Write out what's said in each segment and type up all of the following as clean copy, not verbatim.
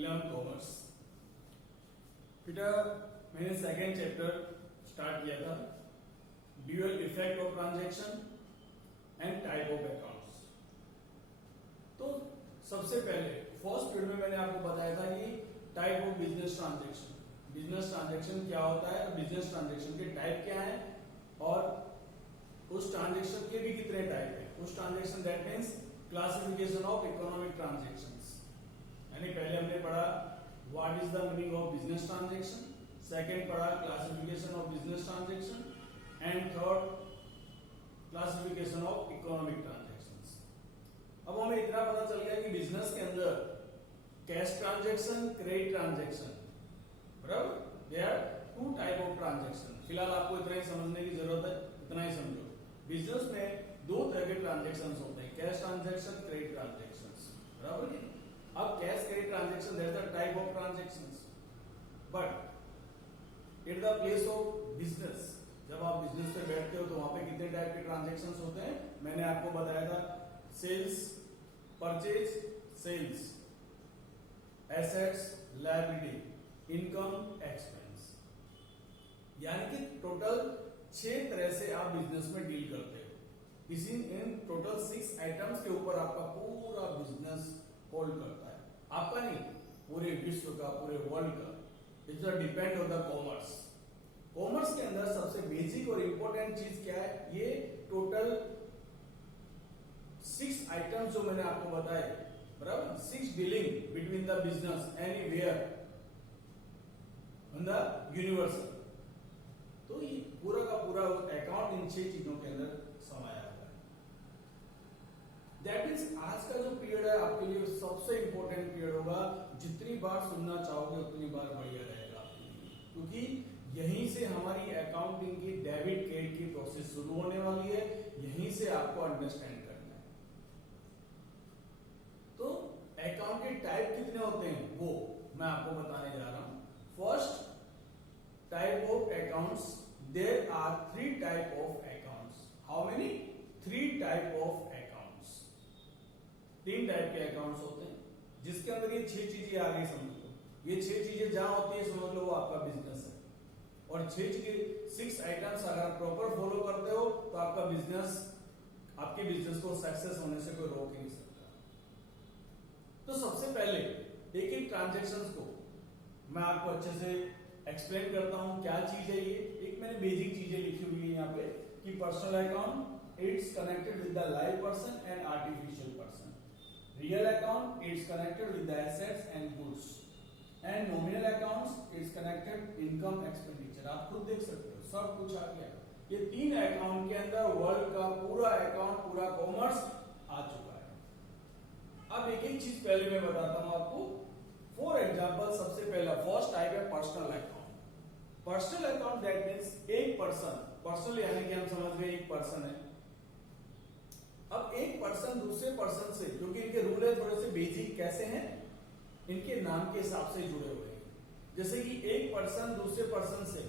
11 commerce. बेटा मैंने second chapter start किया था, dual effect of transaction and type of accounts. तो सबसे पहले फर्स्ट पीरियड में मैंने आपको बताया था कि type of business transaction, business transaction क्या होता है, बिजनेस ट्रांजैक्शन के टाइप क्या है और उस ट्रांजैक्शन के भी कितने टाइप है। उस transaction that means classification of economic transactions, यानी पहले हमने पढ़ा what is the meaning of business transaction, second पढ़ा classification of business transaction and third classification of economic transactions. अब हमें इतना पता चल गया कि बिजनेस के अंदर कैश ट्रांजैक्शन, क्रेडिट ट्रांजैक्शन, बराबर, they are two type of transaction. फिलहाल आपको इतना ही समझने की जरूरत है, इतना ही समझो। बिजनेस में दो तरह के ट्रांजैक्शन होते हैं, कैश ट्रांजैक्शन, क्रेडिट ट्रांजैक्शन, बराबर। अब cash credit transaction that is the type of transactions, but at the place of business, जब आप बिजनेस पे बैठते हो तो वहां पे कितने टाइप के ट्रांजैक्शंस होते हैं, मैंने आपको बताया था, sales, purchase, sales, assets, liability, income, expense, यानी कि टोटल 6 तरह से आप बिजनेस में डील करते हो। इसी इन टोटल 6 आइटम्स के ऊपर आपका पूरा बिजनेस होल्ड करता है, आपका नहीं, पूरे विश्व का, पूरे वर्ल्ड का। It's depend on the commerce. Commerce के अंदर सबसे बेसिक और इंपॉर्टेंट चीज क्या है, ये टोटल 6 आइटम्स जो मैंने आपको बताए, बराबर, 6 dealing between the business anywhere in the universal. तो ये पूरा का पूरा अकाउंट इन 6 चीजों के अंदर समाया हुआ है। दैट मीन्स आज का जो पीरियड है आपके लिए सबसे इंपॉर्टेंट पीरियड होगा। जितनी बार सुनना चाहोगे उतनी बार बढ़िया रहेगा आपके लिए, क्योंकि यहीं से हमारी अकाउंटिंग की डेबिट क्रेडिट की प्रोसेस शुरू होने वाली है, यहीं से आपको अंडरस्टैंड करना है। तो अकाउंट के टाइप कितने होते हैं वो मैं आपको बताने जा रहा हूं। First type of accounts, there are 3 type of accounts. How many? 3 type of accounts. 3 type के अकाउंट्स होते हैं, जिसके अंदर ये 6 चीजें आ गई, समझ लो। ये 6 चीजें जहां होती है समझ लो वो आपका बिजनेस है। और 6 चीजें, 6 आइटम्स अगर आप प्रॉपर फॉलो करते हो तो आपका बिजनेस, आपके बिजनेस को सक्सेस होने से कोई रोक ही नहीं सकता। तो सबसे पहले एक एक ट्रांजेक्शन को मैं आपको अच्छे से एक्सप्लेन करता हूं, क्या चीज है ये। एक मैंने बेसिक चीजें लिखी हुई है यहाँ पे कि personal account it's connected with the live person and artificial person, real account it's connected with the assets and goods, and nominal accounts it's connected income expenditure. आप खुद देख सकते हो सब कुछ आ गया। ये 3 अकाउंट के अंदर वर्ल्ड का पूरा अकाउंट, पूरा कॉमर्स आ चुका है। अब एक एक चीज पहले मैं बताता हूं आपको। फॉर एग्जाम्पल, सबसे पहला फर्स्ट टाइप है personal account. Personal account that means एक पर्सन, पर्सनल यानी कि हम समझ गए एक पर्सन है। अब एक पर्सन दूसरे पर्सन से, क्योंकि इनके रूल है थोड़े से बेसिक, कैसे हैं, इनके नाम के हिसाब से जुड़े हुए हैं। जैसे कि एक पर्सन दूसरे पर्सन से,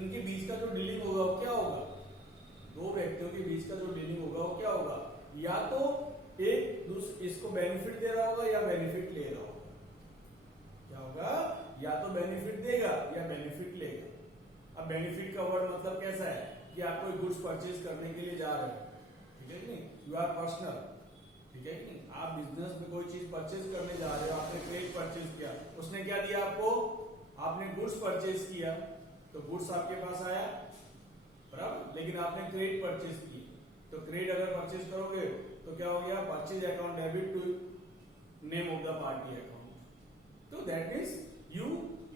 इनके बीच का जो डीलिंग होगा वो क्या होगा, 2 व्यक्तियों के बीच का जो डीलिंग होगा वो क्या होगा, या तो एक दूसरे इसको बेनिफिट दे रहा होगा या बेनिफिट ले रहा होगा। क्या होगा, या तो बेनिफिट देगा या बेनिफिट लेगा। अब बेनिफिट का वर्ड मतलब कैसा है कि आप कोई गुड्स परचेज करने के लिए जा रहे हो, ठीक है कि नहीं, यू आर पर्सनल, ठीक है कि नहीं, आप बिजनेस में कोई चीज परचेज करने जा रहे हो, आपने क्रेडिट परचेज किया, उसने क्या दिया आपको, आपने गुड्स परचेज किया तो गुड्स आपके पास आया, बराबर, लेकिन आपने क्रेडिट परचेज की तो क्रेडिट अगर परचेज करोगे तो क्या हो गया, purchase account debit to name of the party account. तो that means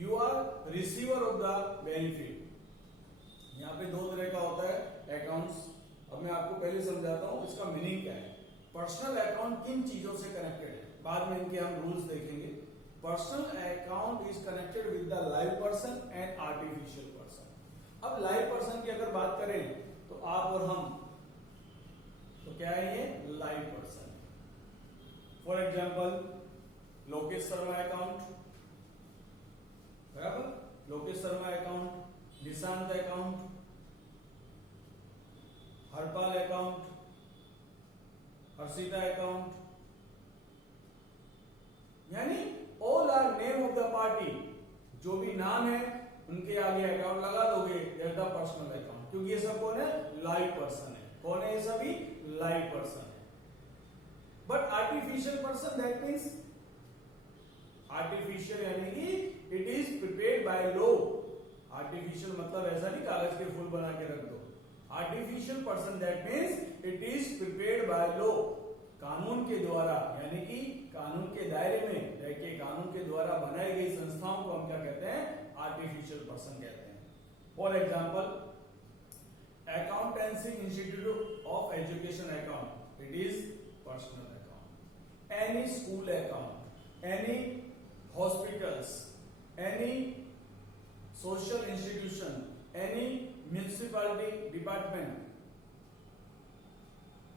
you are receiver of the benefit. यहाँ पे 2 तरह का होता है अकाउंट्स। अब मैं आपको पहले समझाता हूं इसका मीनिंग क्या है। पर्सनल अकाउंट किन चीजों से कनेक्टेड है, बाद में इनके हम रूल्स देखेंगे। Personal account is connected with the live person and artificial person. अब लाइव पर्सन की अगर बात करें तो आप और हम, तो क्या है ये live person. For example Lokesh Sharma account, बराबर, Lokesh Sharma account, Nishant account, Harpal account, Harshita account, यानी all are name of the party, जो भी नाम है उनके आगे अकाउंट लगा दोगे, दैट द पर्सनल अकाउंट, क्योंकि ये सब कौन है, लाइव पर्सन है। कौन है ये सभी, लाइव पर्सन है। But artificial person, that means artificial यानी कि it is prepared by law. Artificial मतलब ऐसा नहीं कागज के फूल बना के रख दो। Artificial person that means it is prepared by law, कानून के द्वारा, यानी कि कानून के दायरे में रह के कानून के द्वारा बनाई गई संस्थाओं को हम क्या कहते हैं, आर्टिफिशियल पर्सन कहते हैं। For example, accountancy institute of education account, it is personal account. Any school account, any hospitals, any social institution, any municipality department,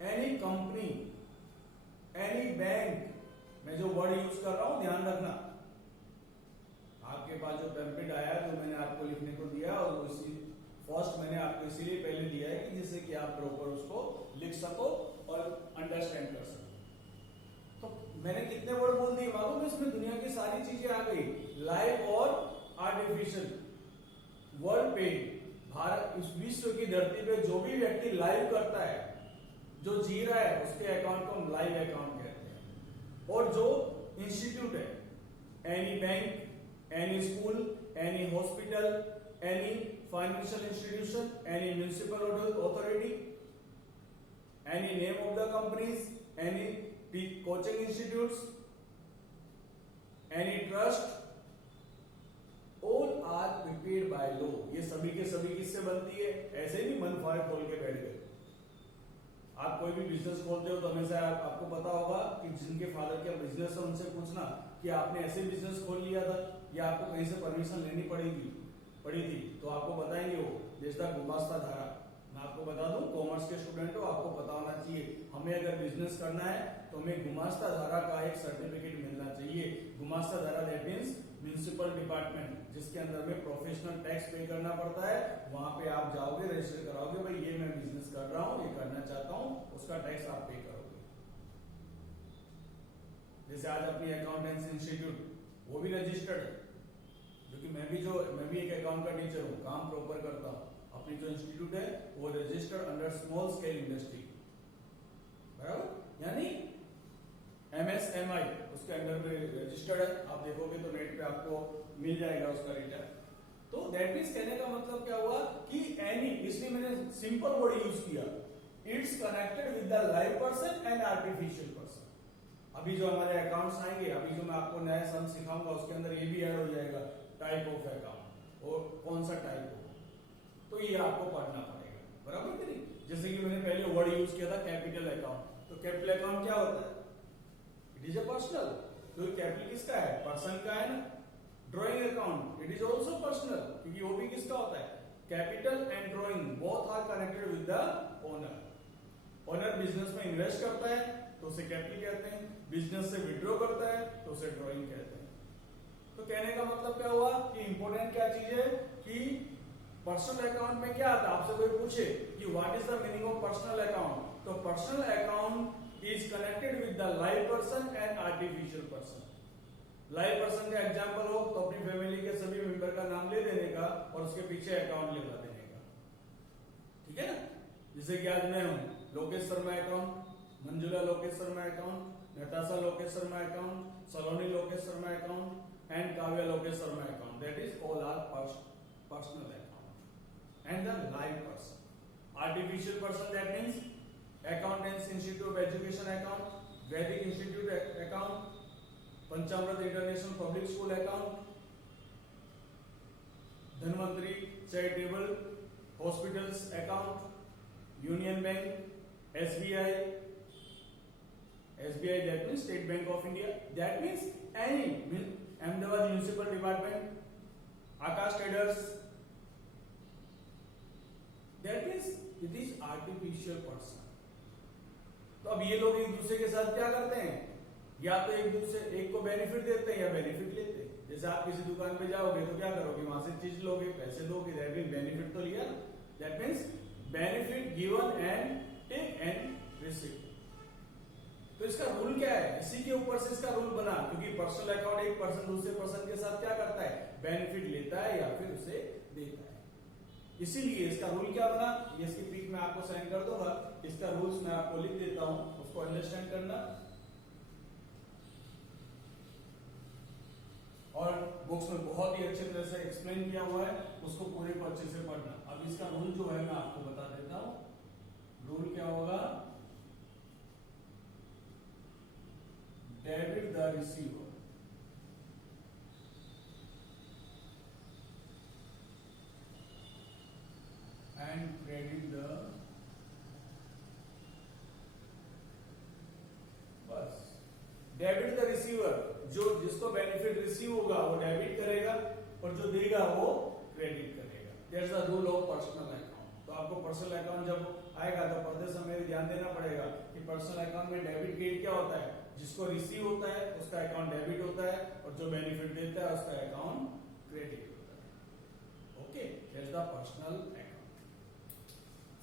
any company, any bank, मैं जो वर्ड यूज कर रहा हूं ध्यान रखना, आपके पास जो पैम्पलेट आया जो मैंने आपको लिखने को दिया, और उसी फर्स्ट मैंने आपको इसीलिए पहले दिया है कि जिससे कि आप प्रॉपर उसको लिख सको और अंडरस्टैंड कर सको। तो मैंने कितने वर्ड बोल दिए मालूम है, इसमें दुनिया की सारी चीजें आ गई, लाइव और आर्टिफिशियल। वर्ल्ड पे, भारत, इस विश्व की धरती पे जो भी व्यक्ति लाइव करता है, जो जी रहा है, उसके अकाउंट को हम लाइव अकाउंट कहते हैं। और जो इंस्टीट्यूट है, any bank, any school, any hospital, any financial institution, any municipal authority, any name of the companies, any coaching institutes, any trust, all are prepared by law. ये सभी के सभी किससे बनती है, ऐसे नहीं मन फाड़ खोल के बैठ गए। आप कोई भी बिजनेस खोलते हो तो हमेशा आपको पता होगा कि जिनके फादर का बिजनेस है उनसे पूछना कि आपने ऐसे बिजनेस खोल लिया था या आपको कहीं से परमिशन लेनी पड़ी थी, तो आपको बताएंगे वो जैसा गुमास्ता धारा। मैं आपको बता दूं, कॉमर्स के स्टूडेंट हो, आपको पता होना चाहिए, हमें अगर बिजनेस करना है तो हमें गुमास्ता धारा का एक सर्टिफिकेट मिलना चाहिए। गुमास्ता धारा दैट मीन्स म्युनिसिपल डिपार्टमेंट, जिसके अंदर में प्रोफेशनल टैक्स पे करना पड़ता है। वहां पे आप जाओगे, रजिस्टर कराओगे, भाई ये मैं बिजनेस कर रहा हूं, ये करना चाहता हूं, उसका टैक्स आप पे करोगे। जैसे आज अपनी अकाउंटेंसी इंस्टीट्यूट, वो भी रजिस्टर्ड है, क्योंकि मैं भी एक अकाउंट का टीचर हूँ, काम प्रॉपर करता हूँ। अपनी जो इंस्टीट्यूट है वो registered under small scale industry, बराबर, यानी MSMI उसके अंडर में रजिस्टर्ड है। आप देखोगे तो नेट पे आपको मिल जाएगा उसका रिटर्न। तो दैट मींस कहने का मतलब क्या हुआ कि एनी, इसलिए मैंने सिंपल वर्ड यूज किया, it's connected with the live person and artificial person. अभी जो हमारे अकाउंट्स आएंगे, अभी जो मैं आपको नया सम सिखाऊंगा उसके अंदर ये भी ऐड हो जाएगा, टाइप ऑफ अकाउंट, और कौन सा टाइप हो, तो ये आपको पढ़ना पड़ेगा, बराबर कि नहीं। जैसे कि मैंने पहले वर्ड यूज किया था कैपिटल अकाउंट, तो कैपिटल अकाउंट क्या होता है, इट इज अ पर्सनल। तो कैपिटल किसका है, पर्सन का है ना। Drawing account, it is also personal, क्योंकि वो भी किसका होता है, capital and drawing both are connected with the owner. Owner business में इन्वेस्ट करता है तो उसे कैपिटल कहते हैं, बिजनेस से विड्रॉ करता है तो उसे ड्राइंग कहते हैं। तो कहने का मतलब क्या हुआ कि इंपॉर्टेंट क्या चीज है कि पर्सनल अकाउंट में क्या आता है। आपसे कोई पूछे कि what is the meaning of personal account, तो personal account is connected with the live person and artificial person. Live person का एग्जांपल हो तो अपनी फैमिली के सभी मेंबर का नाम ले देने का और उसके पीछे अकाउंट लिखा देने का, ठीक है ना। जैसे कि आज मैं हूं Lokesh Sharma account, Manjula Lokesh Sharma account, Natasha Lokesh Sharma account, Saloni Lokesh Sharma account and Kavya Lokesh Sharma account, that is all are personal account and the live person. Artificial person that means accountancy institute of education account, Vedic institute account, Panchamrit international public school account, Dhanvantari charitable hospitals account, union bank, SBI that means State Bank of India, that means any Ahmedabad Municipal Department, Akash Traders, that means it is artificial person। तो अब ये लोग एक दूसरे के साथ क्या करते हैं, या तो एक को बेनिफिट देते हैं या बेनिफिट लेते हैं। जैसे आप किसी दुकान पे जाओगे तो क्या करोगे, वहां से चीज लोगे, पैसे दोगे, दैट मींस बेनिफिट तो लिया, that means benefit given and take and receive. तो इसका रूल क्या है, इसी के ऊपर से इसका रूल बना, क्योंकि पर्सनल अकाउंट एक पर्सन दूसरे पर्सन के साथ क्या करता है, बेनिफिट लेता है या फिर उसे देता है। इसीलिए इसका रूल क्या बना, ये इसकी पिक में आपको सेंड कर दूंगा, इसका रूल्स मैं आपको लिख देता हूं, उसको अंडरस्टैंड करना और बुक्स में बहुत ही अच्छे तरह से एक्सप्लेन किया हुआ है, उसको पूरे को अच्छे से पढ़ना। अब इसका रूल जो है मैं आपको बता देता हूं, रूल क्या होगा, debit the receiver and credit the, बस डेबिट द रिसीवर, जो जिसको बेनिफिट रिसीव होगा वो डेबिट करेगा और जो देगा वो क्रेडिट करेगा। That's the rule of personal account. तो आपको पर्सनल अकाउंट जब आएगा तो पढ़ते समय ध्यान देना पड़ेगा कि पर्सनल अकाउंट में डेबिट क्रेडिट क्या होता है, जिसको रिसीव होता है उसका अकाउंट डेबिट होता है और जो बेनिफिट देता है उसका अकाउंट क्रेडिट होता है। Okay, that's the personal account.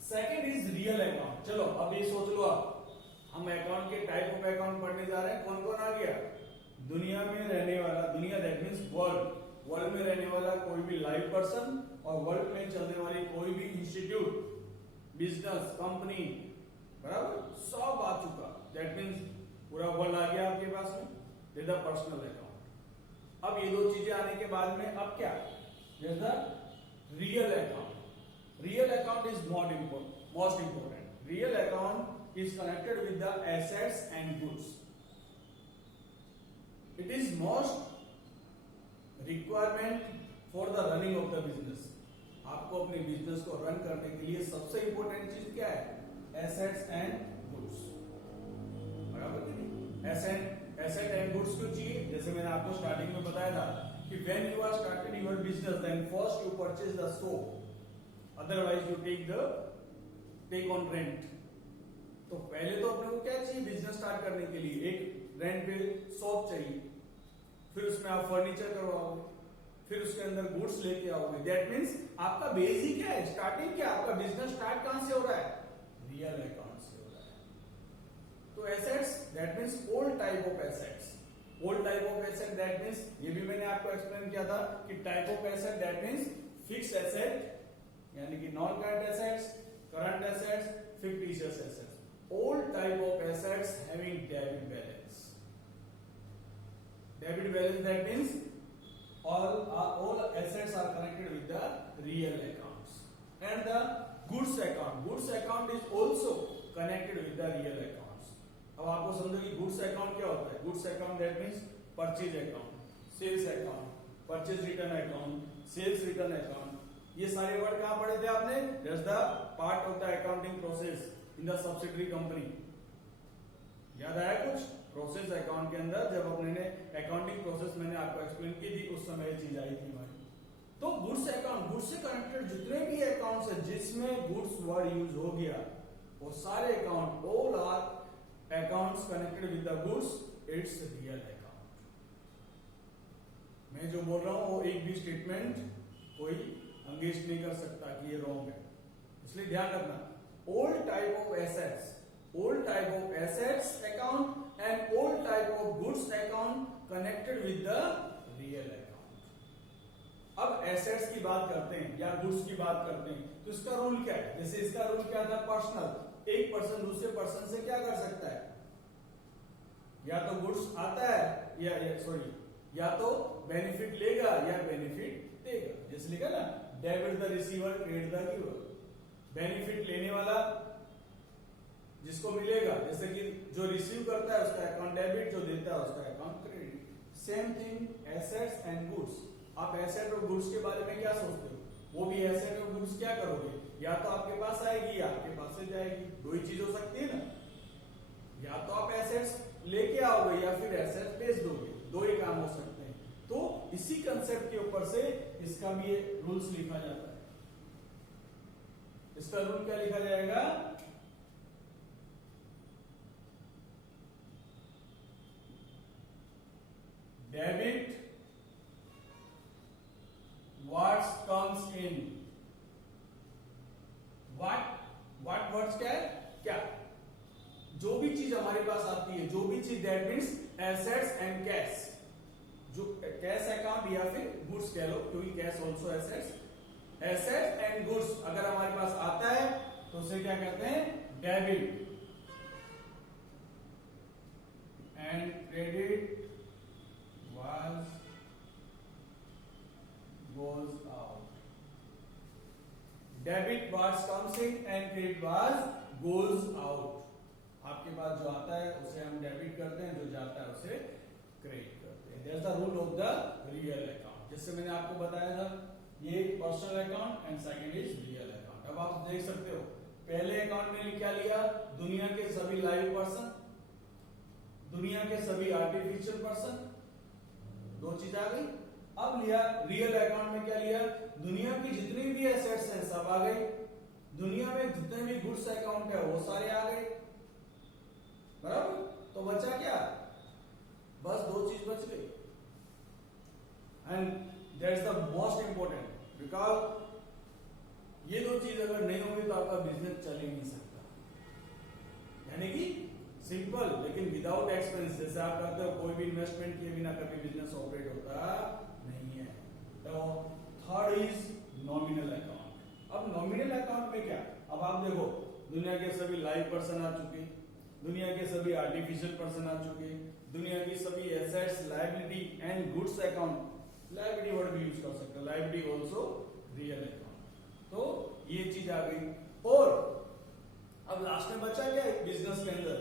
Second is real account. चलो अब ये सोच लो, आप हम अकाउंट के टाइप ऑफ अकाउंट पढ़ने जा रहे हैं। कौन कौन आ गया, दुनिया में रहने वाला, दुनिया दैट मींस वर्ल्ड, वर्ल्ड में रहने वाला कोई भी लाइव पर्सन और वर्ल्ड में चलने वाली कोई भी इंस्टीट्यूट, बिजनेस, कंपनी, बराबर सब आ चुका। दैट मींस पूरा वर्ल्ड आ गया आपके पास में, दैट द पर्सनल अकाउंट। अब ये दो चीजें आने के बाद में अब क्या, that the real account. Real account is most important. Real account is connected with the assets and goods. It is most requirement for the running of the business. आपको अपने बिजनेस को रन करने के लिए सबसे इंपॉर्टेंट चीज क्या है, एसेट्स एंड गुड्स, बराबर कि नहीं। एसेट एंड गुड्स क्यों चाहिए, जैसे मैंने आपको स्टार्टिंग में बताया था कि when you are started your business then first you purchase the shop, otherwise you take on rent। तो पहले तो अपने को क्या चाहिए, बिजनेस स्टार्ट करने के लिए एक रेंट पे शॉप चाहिए, फिर उसमें आप फर्नीचर करवाओगे, फिर उसके अंदर गुड्स लेके आओगे। दैट मींस आपका बेसिक क्या है, स्टार्टिंग क्या, आपका बिजनेस स्टार्ट कहां से हो रहा है, रियल अकाउंट से हो रहा है। तो assets that means old type of assets, old type of asset that means, ये भी मैंने आपको एक्सप्लेन किया था कि type of asset that means fix asset यानी कि non current assets, current assets, fictitious assets. All type of assets having debit balance. Debit balance that means all assets are connected with the real accounts. And the goods account is also connected with the real accounts. अब आपको समझो कि goods account क्या होता है। Goods account that means purchase account, sales account, purchase return account, sales return account। ये सारे word कहाँ पढ़े थे आपने, that's the part of the accounting process in the subsidiary company. याद आया कुछ, प्रोसेस अकाउंट के अंदर जब अपने अकाउंटिंग प्रोसेस मैंने आपको एक्सप्लेन की थी उस समय ये चीज आई थी हमारी। तो गुड्स अकाउंट, गुड्स से कनेक्टेड जितने भी अकाउंट्स है जिसमें गुड्स वर्ड यूज हो गया वो सारे account, all are accounts connected with the goods, it's real account. मैं जो बोल रहा हूं वो एक भी स्टेटमेंट कोई अंगेज नहीं कर सकता कि ये रॉन्ग है, इसलिए ध्यान रखना। All type of assets account and all type of goods account connected with the real account। अब assets की बात करते हैं या goods की बात करते हैं तो इसका रूल क्या है, जैसे इसका रूल क्या था, पर्सनल, एक पर्सन दूसरे पर्सन से क्या कर सकता है, या तो गुड्स आता है या तो बेनिफिट लेगा या बेनिफिट देगा। जैसे लिखा ना, debit the receiver credit the giver. Benefit लेने वाला जिसको मिलेगा, जैसे कि जो रिसीव करता है उसका अकाउंट डेबिट, जो देता है उसका account credit. Same thing assets and goods. आप एसेट और गुड्स के बारे में क्या सोचते हो, वो भी एसेट और गुड्स क्या करोगे, या तो आपके पास आएगी या आपके पास से जाएगी, दो ही चीज हो सकती है ना। या तो आप एसेट्स लेके आओगे या फिर एसेट्स बेच दोगे, दो ही काम हो सकते हैं। तो इसी कंसेप्ट के ऊपर से इसका भी रूल्स लिखा जाता है। इसका रूल क्या लिखा जाएगा, debit what's comes in. What words क्या है, क्या, जो भी चीज हमारे पास आती है, which is that means assets and cash, जो कैश अकाउंट या फिर गुड्स कह लो, क्योंकि cash also assets, assets and goods अगर हमारे पास आता है तो उसे क्या कहते हैं, debit, and credit was goes out. Debit was comes in and credit was goes out. आपके पास जो आता है उसे हम डेबिट करते हैं, जो जाता है उसे क्रेडिट करते हैं. That's the rule of the real account. जैसे मैंने आपको बताया था, ये personal account and second is real account. अब आप देख सकते हो पहले अकाउंट में क्या लिया, दुनिया के सभी लाइव पर्सन, दुनिया के सभी आर्टिफिशियल पर्सन, दो चीज आ गई. अब लिया रियल अकाउंट में क्या लिया, दुनिया की जितनी भी एसेट्स हैं सब आ गई, दुनिया में जितने भी गुड्स अकाउंट है वो सारे आ गए, बराबर. तो बचा क्या, बस दो चीज बच गई. And that's the most important, because ये दो चीज अगर नहीं होगी तो आपका बिजनेस चल ही नहीं सकता. यानी कि सिंपल लेकिन विदाउट एक्सपेंस, जैसे आप करते हो कोई भी इन्वेस्टमेंट किए बिना कभी बिजनेस ऑपरेट होता नहीं है. तो थर्ड इज नॉमिनल अकाउंट. अब नॉमिनल अकाउंट में क्या, अब आप देखो दुनिया के सभी लाइव पर्सन आ चुके, दुनिया के सभी आर्टिफिशियल पर्सन आ चुके, दुनिया की सभी assets, liability and goods account, liability word भी यूज कर सकते हो, लायबिलिटी ऑल्सो रियल अकाउंट. तो ये चीज आ गई. और अब लास्ट में बचा क्या बिजनेस के अंदर,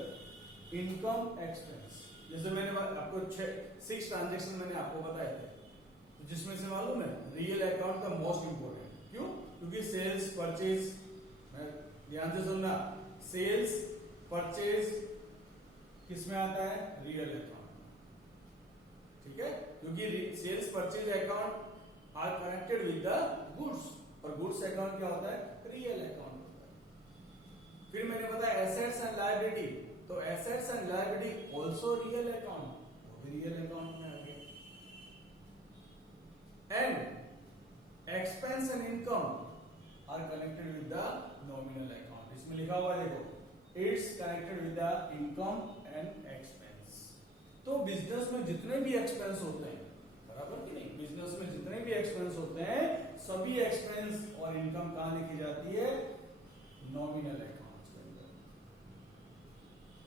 इनकम एक्सपेंस. जैसे मैंने आपको 6 ट्रांजेक्शन मैंने आपको बताए थे, तो जिसमें से मालूम है रियल अकाउंट का मोस्ट इंपोर्टेंट. क्यों, क्योंकि सेल्स परचेज, ध्यान से सुनना, सेल्स परचेज किसमें आता है, रियल अकाउंट. ठीक है, क्योंकि sales purchase account are connected with the goods, और गुड्स अकाउंट क्या होता है, रियल अकाउंट होता है. फिर मैंने बताया एसेट्स एंड लायबिलिटी, तो assets and liability also real account, वो भी रियल अकाउंट में आ गया. And expense and income are connected with the nominal account. इसमें लिखा हुआ है देखो, it's connected with the income and expense. तो बिजनेस में जितने भी एक्सपेंस होते हैं, बराबर कि नहीं, बिजनेस में जितने भी एक्सपेंस होते हैं सभी एक्सपेंस और इनकम कहां लिखी जाती है, नॉमिनल अकाउंट.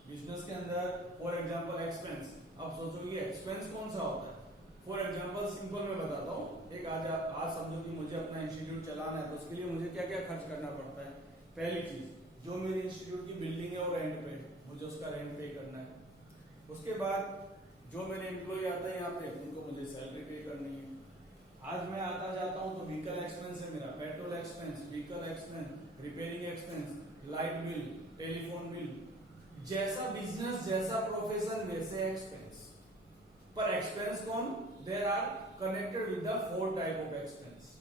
बिजनेस के अंदर फॉर एग्जांपल एक्सपेंस, अब सोचोगे एक्सपेंस कौन सा होता है. फॉर एग्जांपल सिंपल मैं बताता हूँ, एक आज समझो कि मुझे अपना इंस्टीट्यूट चलाना है, तो उसके लिए मुझे क्या क्या खर्च करना पड़ता है. पहली चीज, जो मेरे इंस्टीट्यूट की बिल्डिंग है वो रेंट पे, मुझे उसका रेंट पे करना है. उसके बाद जो मेरे एम्प्लॉय आते हैं यहाँ पे, उनको मुझे सैलरी पे करनी है. आज मैं आता जाता हूँ तो व्हीकल एक्सपेंस है मेरा, petrol expense, vehicle expense, repairing expense, light bill, telephone bill. जैसा बिजनेस, जैसा प्रोफेशन, वैसे एक्सपेंस. पर एक्सपेंस कौन, there are connected with the 4 type of expense.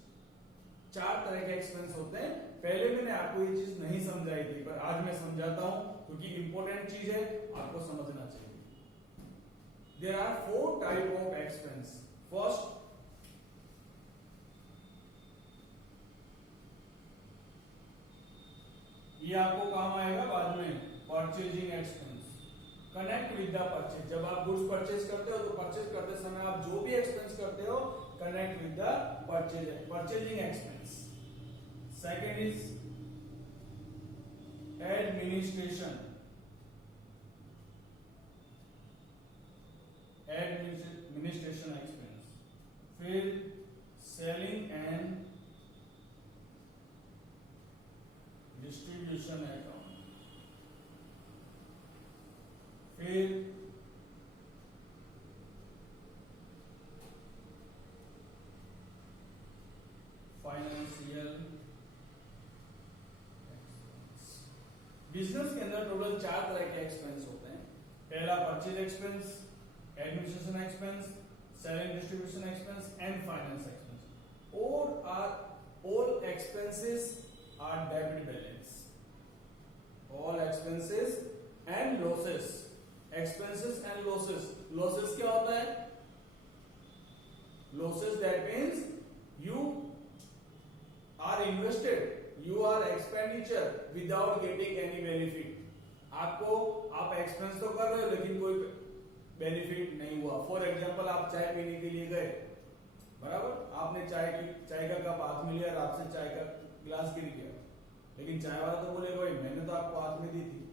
4 तरह के एक्सपेंस होते हैं. पहले मैंने आपको ये चीज नहीं समझाई थी, पर आज मैं समझाता हूं क्योंकि इंपॉर्टेंट चीज है, आपको समझना चाहिए. There are 4 type of expense. First, ये आपको काम आएगा बाद में, purchasing expense. Connect with the purchase. जब आप गुड्स परचेज करते हो तो परचेज करते समय आप जो भी एक्सपेंस करते हो, connect with the purchasing expense. Second is administration. Administration expense. फिर सेलिंग एंड डिस्ट्रीब्यूशन अकाउंट. फिर फाइनेंशियल एक्सपेंस. बिजनेस के अंदर टोटल 4 तरह के एक्सपेंस होते हैं. पहला purchase expense, administration expense, selling distribution expense and finance expense. all expenses are debit balance. All expenses and losses. Expenses and losses. Losses क्या होता है? Losses, that means you are invested, you are expenditure without getting any benefit. आप expense तो कर रहे हो लेकिन कोई बेनिफिट नहीं हुआ। फॉर एग्जांपल आप चाय पीने के लिए गए, बराबर, आपने चाय का कप हाथ में लिया और आपसे चाय का गिलास गिर गया, लेकिन चाय वाला तो बोलेगा भाई मैंने तो आपको हाथ में दी थी,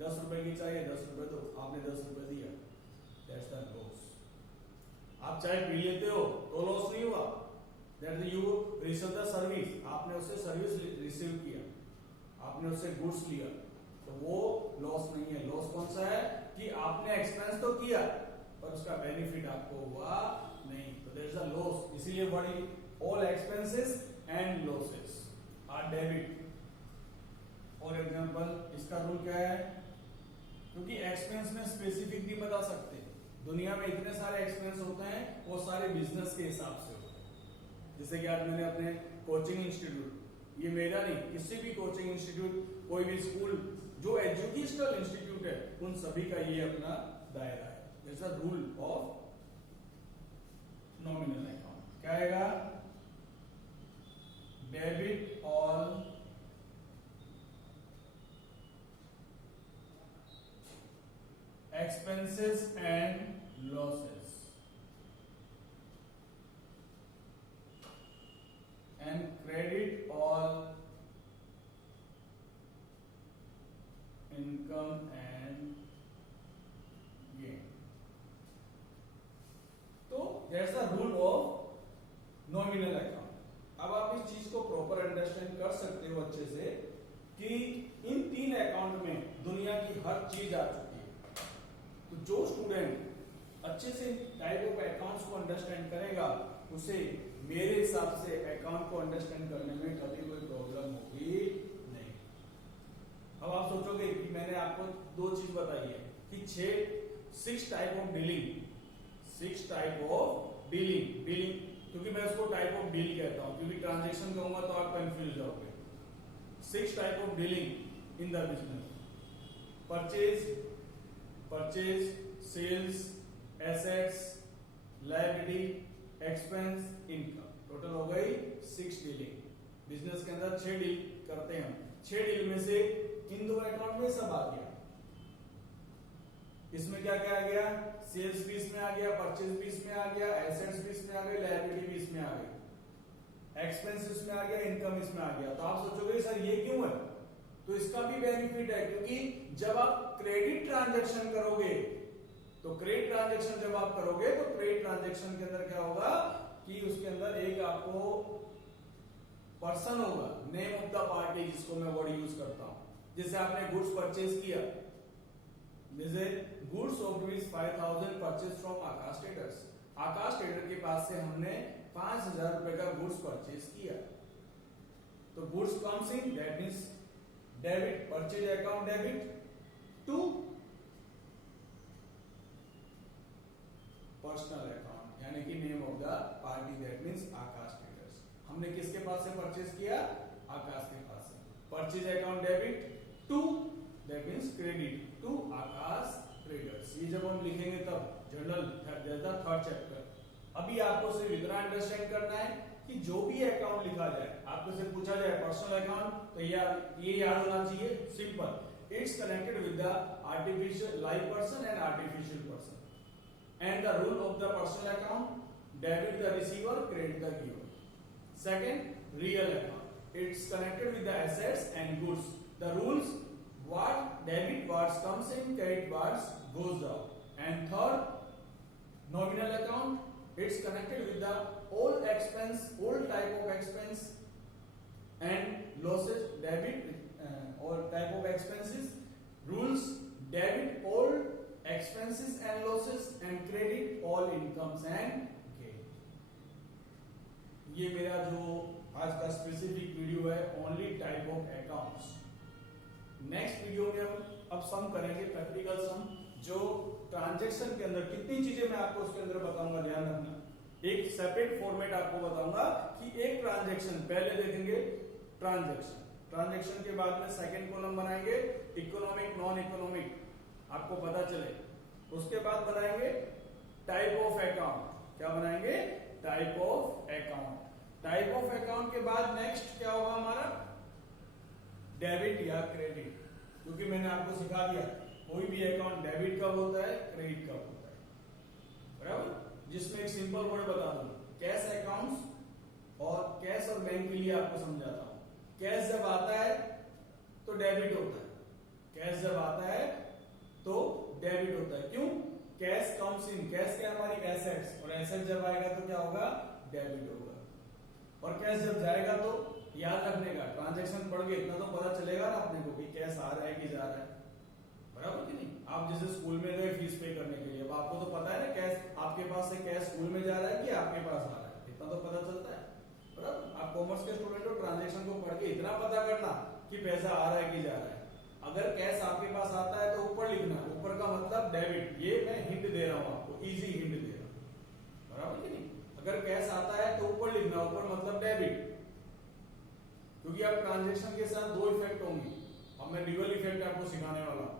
10 रुपए की चाय है, 10 रुपए दो, आपने 10 रुपए दिया, दैट्स द लॉस। आप चाय पी लेते हो तो लॉस नहीं हुआ, that you receive the service, आपने उससे सर्विस रिसीव किया, आपने उससे गुड्स लिया, तो वो लॉस नहीं है। लॉस कौन सा है कि आपने एक्सपेंस तो किया पर उसका बेनिफिट आपको हुआ नहीं, तो देयर इज अ लॉस। इसीलिए बड़ी all expenses and losses are debit. For example इसका रूल क्या है, क्योंकि एक्सपेंस में स्पेसिफिक नहीं बता सकते, दुनिया में इतने सारे एक्सपेंस होते हैं, वो सारे बिजनेस के हिसाब से होते हैं। जैसे कि आज मैंने अपने कोचिंग इंस्टीट्यूट, ये मेरा नहीं, किसी भी कोचिंग इंस्टीट्यूट, कोई भी स्कूल जो एजुकेशनल इंस्टीट्यूट है, उन सभी का ये अपना दायरा है। जैसा रूल ऑफ नॉमिनल अकाउंट क्या आएगा, debit all expenses and losses and credit all income and gain। तो that's the rule of nominal account। अब आप इस चीज को प्रॉपर अंडरस्टैंड कर सकते हो अच्छे से कि इन 3 अकाउंट में दुनिया की हर चीज आ चुकी है। तो जो स्टूडेंट अच्छे से टाइप ऑफ अकाउंट्स को अंडरस्टैंड करेगा, उसे मेरे हिसाब से अकाउंट को अंडरस्टैंड करने में कभी कोई प्रॉब्लम होगी नहीं। अब आप सोचोगे कि मैंने आपको 2 चीज बताई है कि 6 type of dealing, 6 type of dealing, क्योंकि मैं उसको टाइप ऑफ डील कहता हूं, क्योंकि ट्रांजैक्शन कहूंगा तो आप कंफ्यूज जाओगे। 6 type of dealing in the business, purchase, sales, assets, liability, expense, income, total हो गई 6 डीलिंग। बिजनेस के अंदर 6 डील करते हैं। 6 डील में से इन 2 अकाउंट में सब आ गया। इसमें क्या क्या आ गया, सेल्स भी इसमें आ गया, परचेज भी इसमें आ गया, एसेट्स भी इसमें आ गए, लायबिलिटी भी इसमें आ गई, एक्सपेंस इसमें आ गया, इनकम इसमें आ गया। तो आप सोचोगे सर ये क्यों है, तो इसका भी बेनिफिट है, क्योंकि जब आप क्रेडिट ट्रांजैक्शन करोगे, तो क्रेडिट ट्रांजैक्शन जब आप करोगे तो क्रेडिट ट्रांजैक्शन के अंदर क्या होगा कि उसके अंदर एक आपको पर्सन होगा, नेम ऑफ द पार्टी, जिसको मैं वर्ड यूज करता हूं। जैसे आपने गुड्स परचेज किया, जैसे goods of ₹5000 purchase from Akash traders. Akash trader के पास से हमने 5000 रुपए का गुड्स परचेज किया, तो goods comes in, that means debit, purchase account debit to personal account, यानी कि name of the party, that means Akash traders. हमने किसके पास से परचेज किया, आकाश के पास से। Purchase account debit to, that means credit to Akash traders. ये जब हम लिखेंगे तब जर्नल थर्ड चैप्टर। अभी आपको सिर्फ इतना अंडरस्टैंड करना है कि जो भी अकाउंट लिखा जाए, आपको से पूछा जाए पर्सनल अकाउंट, तो ये याद होना चाहिए, simple, it's connected with the artificial live person and artificial person, and the rule of the personal account, debit the receiver, credit the giver. Second, real account, it's connected with the assets and goods, the rules, what debit words comes in, credit words goes out. And third, nominal account, it's connected with the all expense, all type of expense and losses, debit all type of expenses, rules, debit all expenses and losses, and credit all incomes and gain। ये मेरा जो आज का specific video है, only type of accounts. Next video में हम अब सम करेंगे, प्रैक्टिकल सम, जो ट्रांजैक्शन के अंदर कितनी चीजें मैं आपको उसके अंदर बताऊंगा, ध्यान रखना। एक सेपरेट फॉर्मेट आपको बताऊंगा कि एक ट्रांजैक्शन, पहले देखेंगे ट्रांजैक्शन के बाद में सेकंड कॉलम बनाएंगे इकोनॉमिक, नॉन इकोनॉमिक, आपको पता चले। उसके बाद बनाएंगे टाइप ऑफ अकाउंट। क्या बनाएंगे, type of account. Type of account के बाद नेक्स्ट क्या होगा हमारा, डेबिट या क्रेडिट, क्योंकि मैंने आपको सिखा दिया कोई भी अकाउंट डेबिट कब होता है, क्रेडिट कब होता है, बराबर। जिसमें एक सिंपल वर्ड बता दूं, कैश अकाउंट्स और कैश और बैंक के लिए आपको समझाता हूं। कैश जब आता है तो डेबिट होता है, कैश जब आता है तो डेबिट होता है। क्यों? कैश कम्स इन, कैश क्या हमारी एसेट्स, और एसेट जब आएगा तो क्या होगा, डेबिट होगा। और कैश जब जाएगा तो याद रखने का, ट्रांजैक्शन पढ़ के इतना तो पता चलेगा ना अपने को कि कैश आ रहा है कि जा रहा है, बराबर कि नहीं। आप जैसे स्कूल में गए फीस पे करने के लिए, अब आपको तो पता है ना कैश आपके पास से कैश स्कूल में जा रहा है कि आपके पास आ रहा है, इतना तो पता चलता है, बराबर। आप कॉमर्स के स्टूडेंट हो, ट्रांजैक्शन को पढ़ के इतना पता करना कि पैसा आ रहा है कि जा रहा है। अगर कैश आपके पास आता है तो ऊपर लिखना, ऊपर का मतलब डेबिट, ये मैं हिंट दे रहा हूं आपको, इजी हिंट दे रहा हूं, बराबर कि नहीं। अगर कैश आता है तो ऊपर लिखना, ऊपर मतलब डेबिट, क्योंकि अब ट्रांजैक्शन के साथ दो इफेक्ट होंगे। अब मैं ड्यूअल इफेक्ट आपको सिखाने वाला हूं,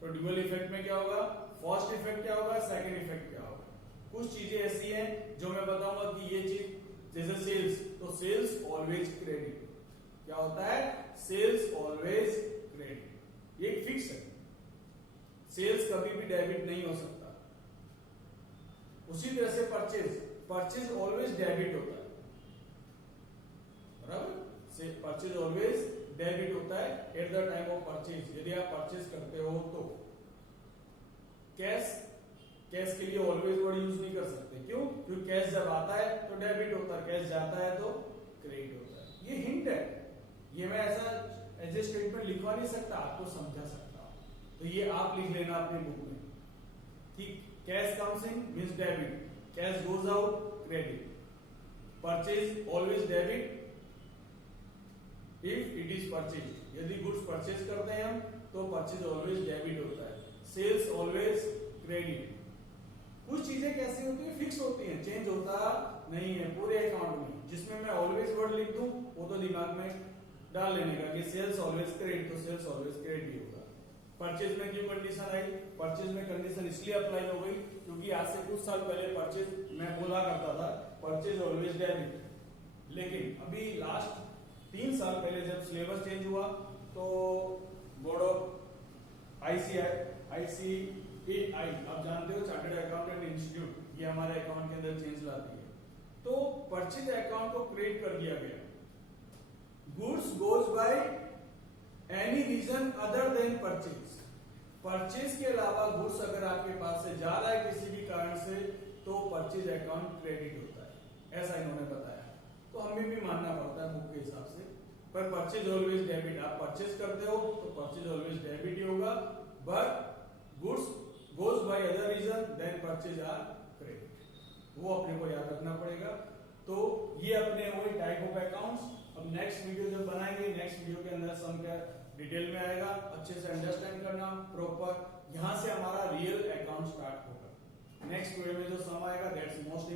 तो ड्यूअल इफेक्ट में क्या होगा, फर्स्ट इफेक्ट क्या होगा, सेकंड इफेक्ट क्या होगा। कुछ चीजें ऐसी हैं जो मैं बताऊंगा कि ये चीज, जैसे सेल्स, तो सेल्स ऑलवेज क्रेडिट, क्या होता है, सेल्स ऑलवेज क्रेडिट, ये फिक्स है, सेल्स कभी भी डेबिट नहीं हो सकता। उसी तरह से परचेज, परचेज ऑलवेज डेबिट होता है, बराबर। से परचेज ऑलवेज डेबिट होता है at the time of purchase, यदि आप परचेज करते हो तो। कैश, कैश के लिए ऑलवेज वर्ड यूज नहीं कर सकते, क्यों, क्योंकि कैश जब आता है तो डेबिट होता है, कैश जाता है तो क्रेडिट होता है। ये हिंट है, ये मैं ऐसा एज ए स्टेटमेंट लिखवा नहीं सकता, आपको समझा सकता हूं। तो ये आप लिख लेना अपनी बुक में कि cash comes in means debit, cash goes out credit, purchase always debit if it is purchase, यदि गुड्स परचेज करते हैं हम तो परचेज ऑलवेज डेबिट होता है, सेल्स ऑलवेज क्रेडिट। कुछ चीजें कैसी होती है, फिक्स होती हैं, चेंज होता नहीं है पूरे अकाउंट में। जिसमें मैं ऑलवेज वर्ड लिख दूं वो तो दिमाग में डाल लेने का कि सेल्स ऑलवेज क्रेडिट, तो सेल्स ऑलवेज क्रेडिट ही होगा। परचेज में क्यों कंडीशन आई, परचेज में कंडीशन इसलिए अप्लाई हो गई क्योंकि आज से कुछ साल पहले परचेज मैं बोला करता था परचेज ऑलवेज डेबिट, लेकिन अभी लास्ट 3 साल पहले जब सिलेबस चेंज हुआ तो बोर्ड ऑफ ICAI, आप जानते हो चार्टर्ड अकाउंटेंट इंस्टीट्यूट, ये हमारे अकाउंट के अंदर चेंज लाती है, तो परचेज अकाउंट को क्रिएट कर दिया गया। Goods goes by any reason other than purchase, purchase के अलावा गुड्स अगर आपके पास से जा रहा है किसी भी कारण से तो परचेज अकाउंट क्रेडिट होता है, ऐसा इन्होंने बताया। तो हमें भी मानना पड़ता है बुक के हिसाब से, पर परचेज ऑलवेज डेबिट, आप परचेज करते हो तो परचेज ऑलवेज डेबिट ही होगा, but goods goes by other reason than purchase are credit, वो अपने को याद रखना पड़ेगा। तो ये अपने हुए टाइप ऑफ अकाउंट्स। अब नेक्स्ट वीडियो जब बनाएंगे, नेक्स्ट वीडियो के अंदर सम क्या डिटेल में आएगा, अच्छे से अंडरस्टैंड करना प्रॉपर, यहां से हमारा रियल अकाउंट स्टार्ट होगा। नेक्स्ट वीडियो में जो सम आएगा दैट्स मोस्ट